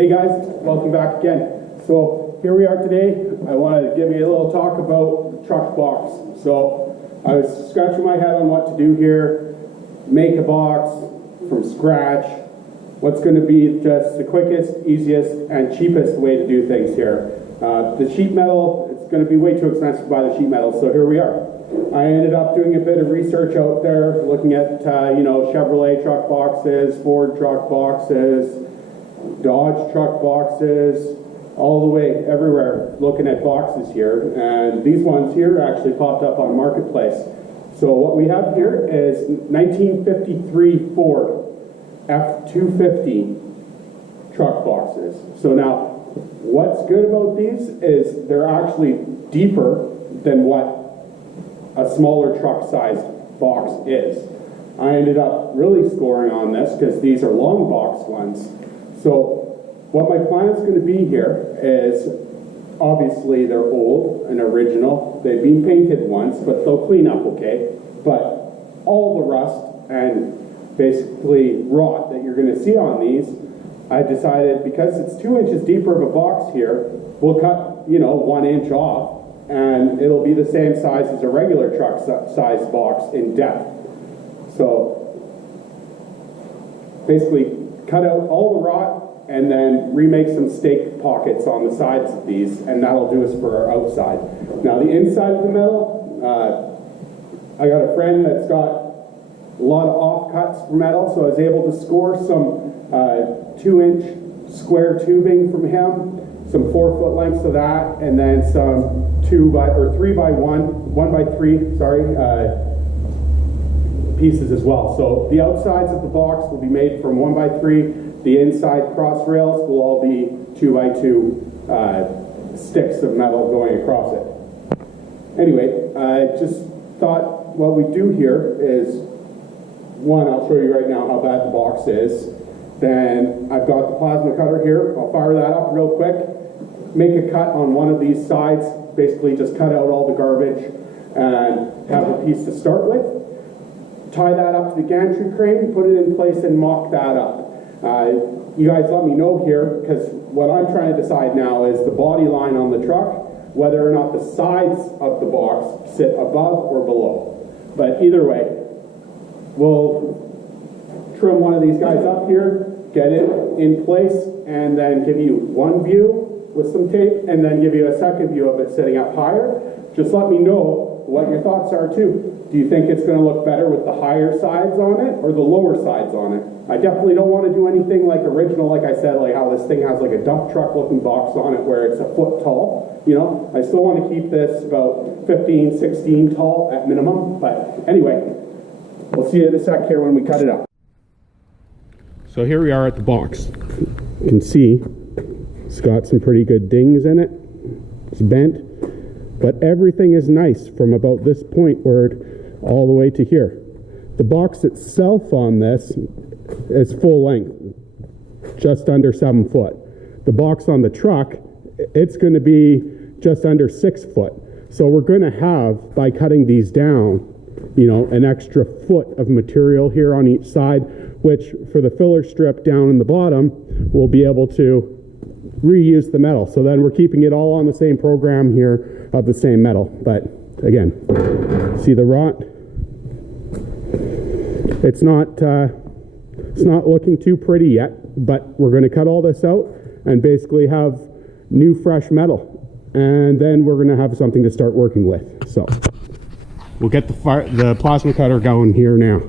Hey guys, welcome back again. So here we are today. I want to give you a little talk about truck box. So I was scratching my head on what to do here, make a box from scratch, what's going to be just the quickest, easiest, and cheapest way to do things here. The sheet metal, it's going to be way too expensive to buy the sheet metal, so here we are. I ended up doing a bit of research out there, looking at Chevrolet truck boxes, Ford truck boxes, Dodge truck boxes, all the way everywhere, looking at boxes here. And these ones here actually popped up on Marketplace. So what we have here is 1953 Ford F-250 truck boxes. So now, what's good about these is they're actually deeper than what a smaller truck sized box is. I ended up really scoring on this because these are long box ones. So what my plan is going to be here is, obviously they're old and original. They've been painted once, but they'll clean up okay. But all the rust and basically rot that you're going to see on these, I decided because it's 2 inches deeper of a box here, we'll cut 1 inch off and it'll be the same size as a regular truck size box in depth. So basically cut out all the rot and then remake some stake pockets on the sides of these, and that'll do us for our outside. Now the inside of the metal, I got a friend that's got a lot of offcuts for metal, so I was able to score some 2-inch square tubing from him, some 4-foot lengths of that, and then some 1x3 pieces as well. So the outsides of the box will be made from 1x3. The inside cross rails will all be 2x2 sticks of metal going across it. Anyway, I just thought what we do here is, one, I'll show you right now how bad the box is. Then I've got the plasma cutter here. I'll fire that up real quick. Make a cut on one of these sides. Basically just cut out all the garbage and have a piece to start with. Tie that up to the gantry crane, put it in place and mock that up. You guys let me know here, because what I'm trying to decide now is the body line on the truck, whether or not the sides of the box sit above or below. But either way, we'll trim one of these guys up here, get it in place, and then give you one view with some tape, and then give you a second view of it sitting up higher. Just let me know what your thoughts are too. Do you think it's going to look better with the higher sides on it or the lower sides on it? I definitely don't want to do anything like original, like I said, like how this thing has like a dump truck looking box on it where it's a foot tall. I still want to keep this about 15, 16 tall at minimum. But anyway, we'll see you in a sec here when we cut it up. So here we are at the box. You can see it's got some pretty good dings in it. It's bent, but everything is nice from about this point where all the way to here. The box itself on this is full length, just under 7 foot. The box on the truck, it's going to be just under 6 foot. So we're going to have, by cutting these down, an extra foot of material here on each side, which for the filler strip down in the bottom, we'll be able to reuse the metal. So then we're keeping it all on the same program here of the same metal. But again, see the rot? It's not looking too pretty yet, but we're going to cut all this out and basically have new fresh metal. And then we're going to have something to start working with. So we'll get the plasma cutter going here now.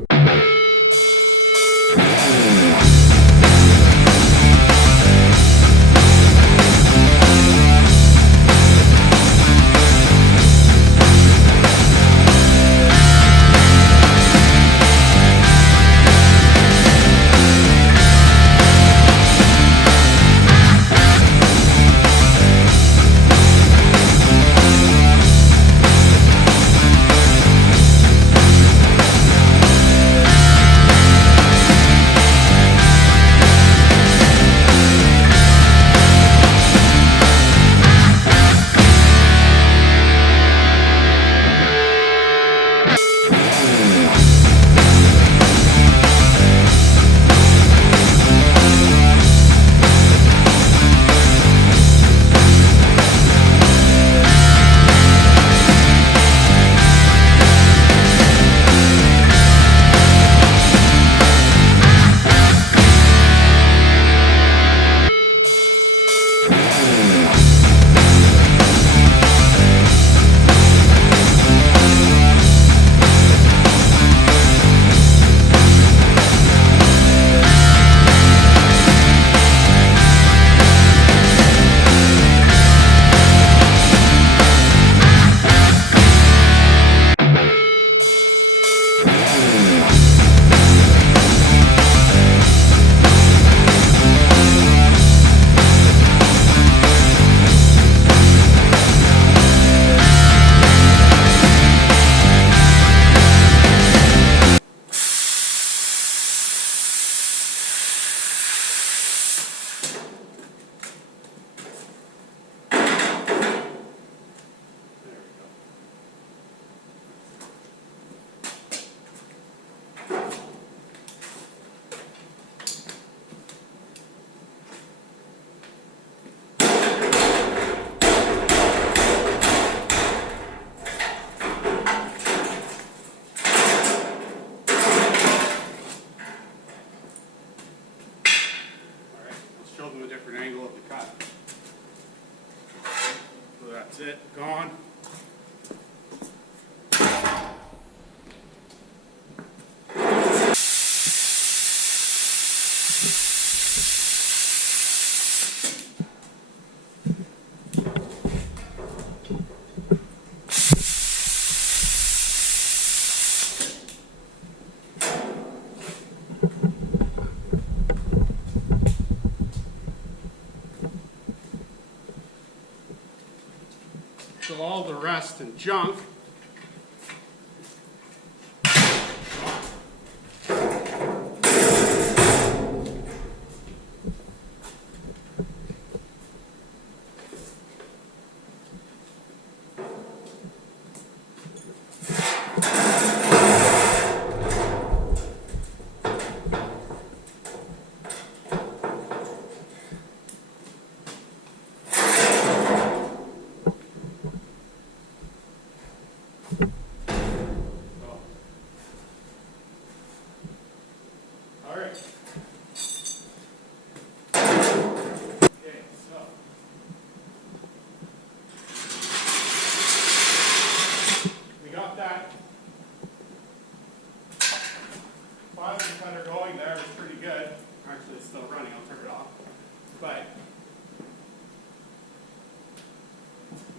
all the rust and junk.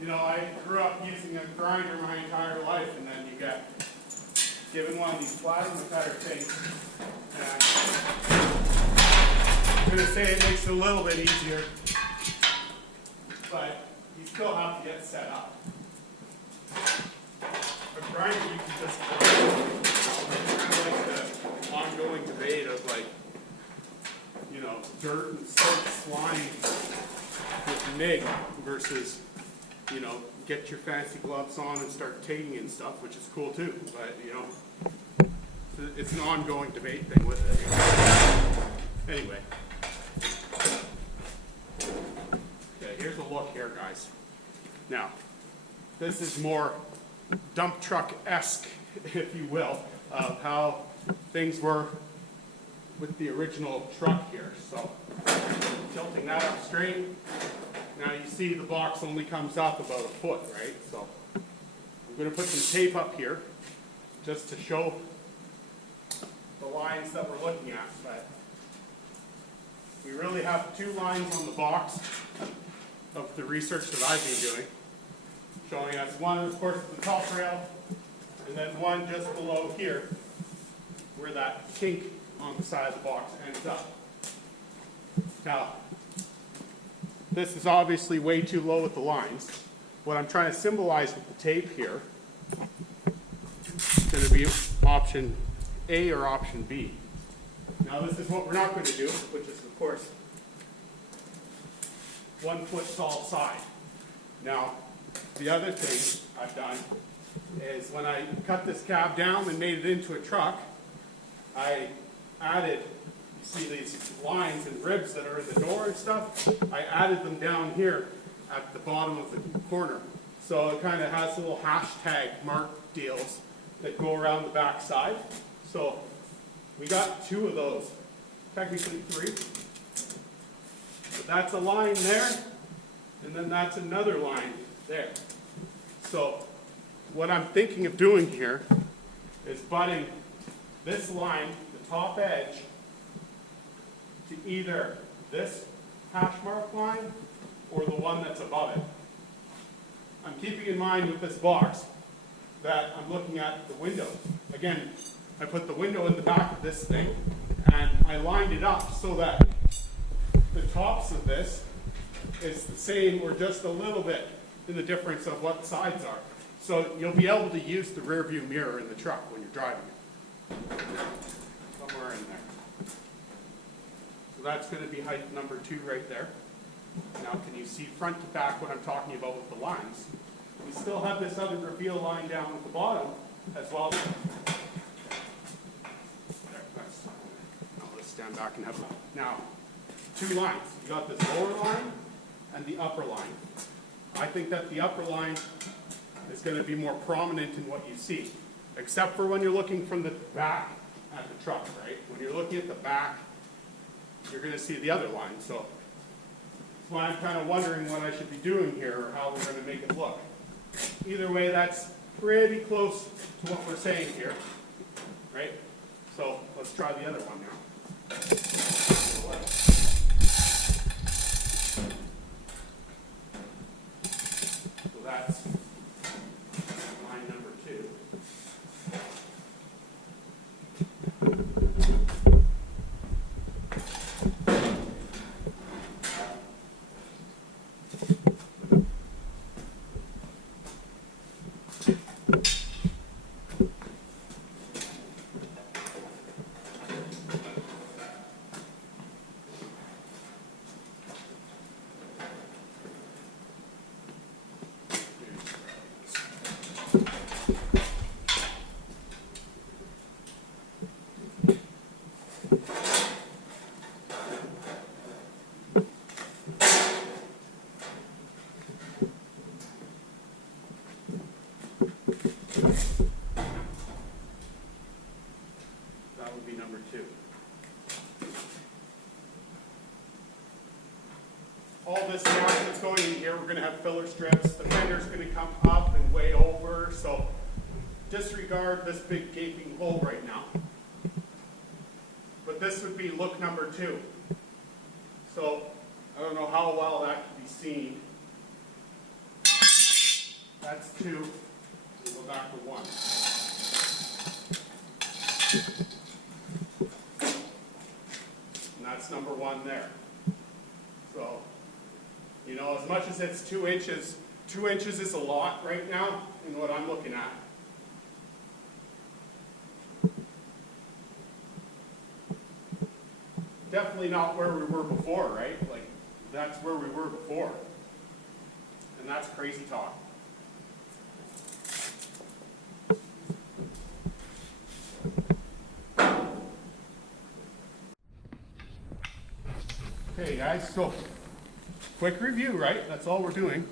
You know, I grew up using a grinder my entire life, and then you get given one of these plasma cutter things. And I'm going to say it makes it a little bit easier, but you still have to get set up. A grinder, you can just grind. It's kind of like the ongoing debate of, like, you know, dirt and soap slime with MIG versus, you know, get your fancy gloves on and start taking and stuff, which is cool too. But, you know, it's an ongoing debate thing with it. Anyway. Okay, here's a look here, guys. Now, this is more dump truck-esque, if you will, of how things were with the original truck here. So, tilting that up straight. Now you see the box only comes up about a foot, right? So I'm going to put some tape up here just to show the lines that we're looking at. But we really have two lines on the box of the research that I've been doing, showing us one, of course, at the top rail, and then one just below here where that kink on the side of the box ends up. Now, this is obviously way too low with the lines. What I'm trying to symbolize with the tape here is going to be option A or option B. Now this is what we're not going to do, which is of course 1 foot solid side. Now the other thing I've done is when I cut this cab down and made it into a truck, I added, you see these lines and ribs that are in the door and stuff, I added them down here at the bottom of the corner. So it kind of has little hashtag mark deals that go around the back side. So we got 2 of those, technically 3. But that's a line there, and then that's another line there. So what I'm thinking of doing here is butting this line, the top edge, to either this hash mark line or the one that's above it. I'm keeping in mind with this box that I'm looking at the window. Again, I put the window in the back of this thing and I lined it up so that the tops of this is the same or just a little bit in the difference of what the sides are. So you'll be able to use the rear view mirror in the truck when you're driving it. Somewhere in there. So that's going to be height number 2 right there. Now can you see front to back what I'm talking about with the lines? We still have this other reveal line down at the bottom as well. There, that's, now let's stand back and have a look. Now, 2 lines. You got this lower line and the upper line. I think that the upper line is going to be more prominent in what you see, except for when you're looking from the back at the truck, right? When you're looking at the back, you're going to see the other line. So that's why I'm kind of wondering what I should be doing here or how we're going to make it look. Either way, that's pretty close to what we're saying here, right? So let's try the other one now. So that's line number 2. That would be number 2. All this yarn that's going in here, we're going to have filler strips. The fender's going to come up and way over, so disregard this big gaping hole right now. But this would be look number 2. So I don't know how well that can be seen. That's 2. We'll go back to 1. And that's number 1 there. So, you know, as much as it's 2 inches, 2 inches is a lot right now in what I'm looking at. Definitely not where we were before, right? Like, that's where we were before. And that's crazy talk. Okay guys, so quick review, right? That's all we're doing.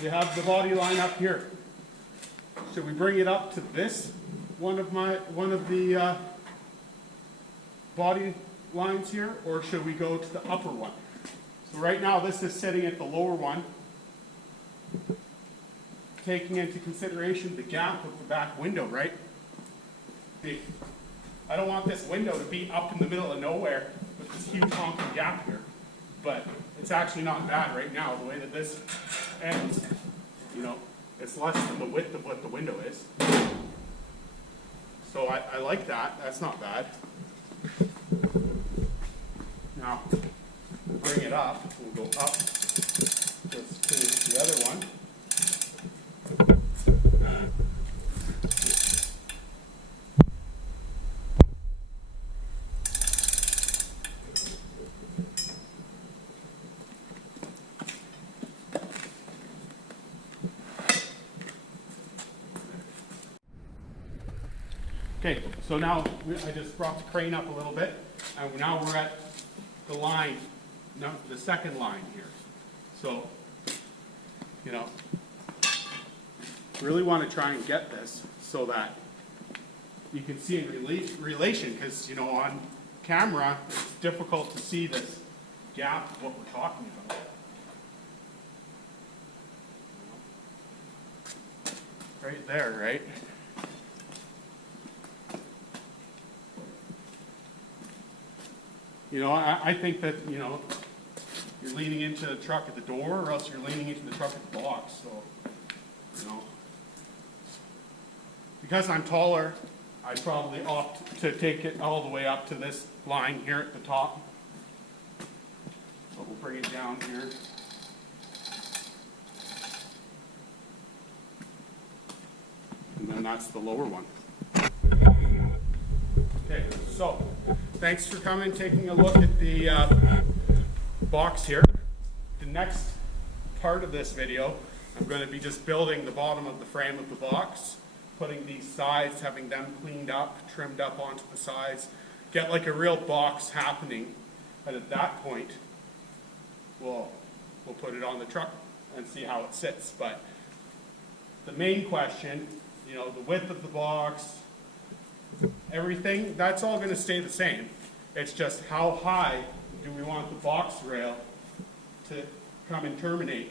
You have the body line up here. Should we bring it up to this one of the body lines here, or should we go to the upper one? So right now this is sitting at the lower one, taking into consideration the gap of the back window, right? I don't want this window to be up in the middle of nowhere with this huge honking gap here, but it's actually not bad right now the way that this ends. You know, it's less than the width of what the window is. So I like that. That's not bad. Now, we'll bring it up. We'll go up just to the other one. Okay, so now I just brought the crane up a little bit, and now we're at the line, the second line here. So, you know, really want to try and get this so that you can see in relation, because, you know, on camera, it's difficult to see this gap of what we're talking about. Right there, right? You know, I think that, you know, you're leaning into the truck at the door, or else you're leaning into the truck at the box. So, you know, because I'm taller, I'd probably opt to take it all the way up to this line here at the top. So we'll bring it down here. And then that's the lower one. Okay, so thanks for coming, taking a look at the box here. The next part of this video, I'm going to be just building the bottom of the frame of the box, putting these sides, having them cleaned up, trimmed up onto the sides, get like a real box happening. And at that point, we'll put it on the truck and see how it sits. But the main question, you know, the width of the box, everything, that's all going to stay the same. It's just how high do we want the box rail to come and terminate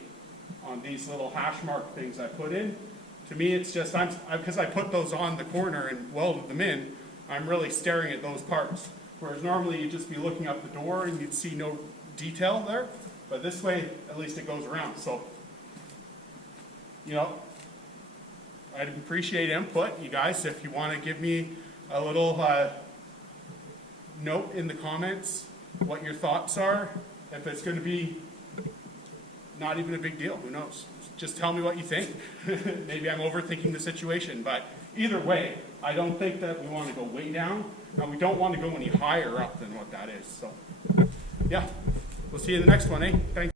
on these little hash mark things I put in. To me, it's just, because I put those on the corner and welded them in, I'm really staring at those parts. Whereas normally you'd just be looking up the door and you'd see no detail there. But this way, at least it goes around. So, you know, I'd appreciate input, you guys, if you want to give me a little note in the comments what your thoughts are. If it's going to be not even a big deal, who knows? Just tell me what you think. Maybe I'm overthinking the situation, but either way, I don't think that we want to go way down, and we don't want to go any higher up than what that is. So, yeah, we'll see you in the next one, eh? Thanks.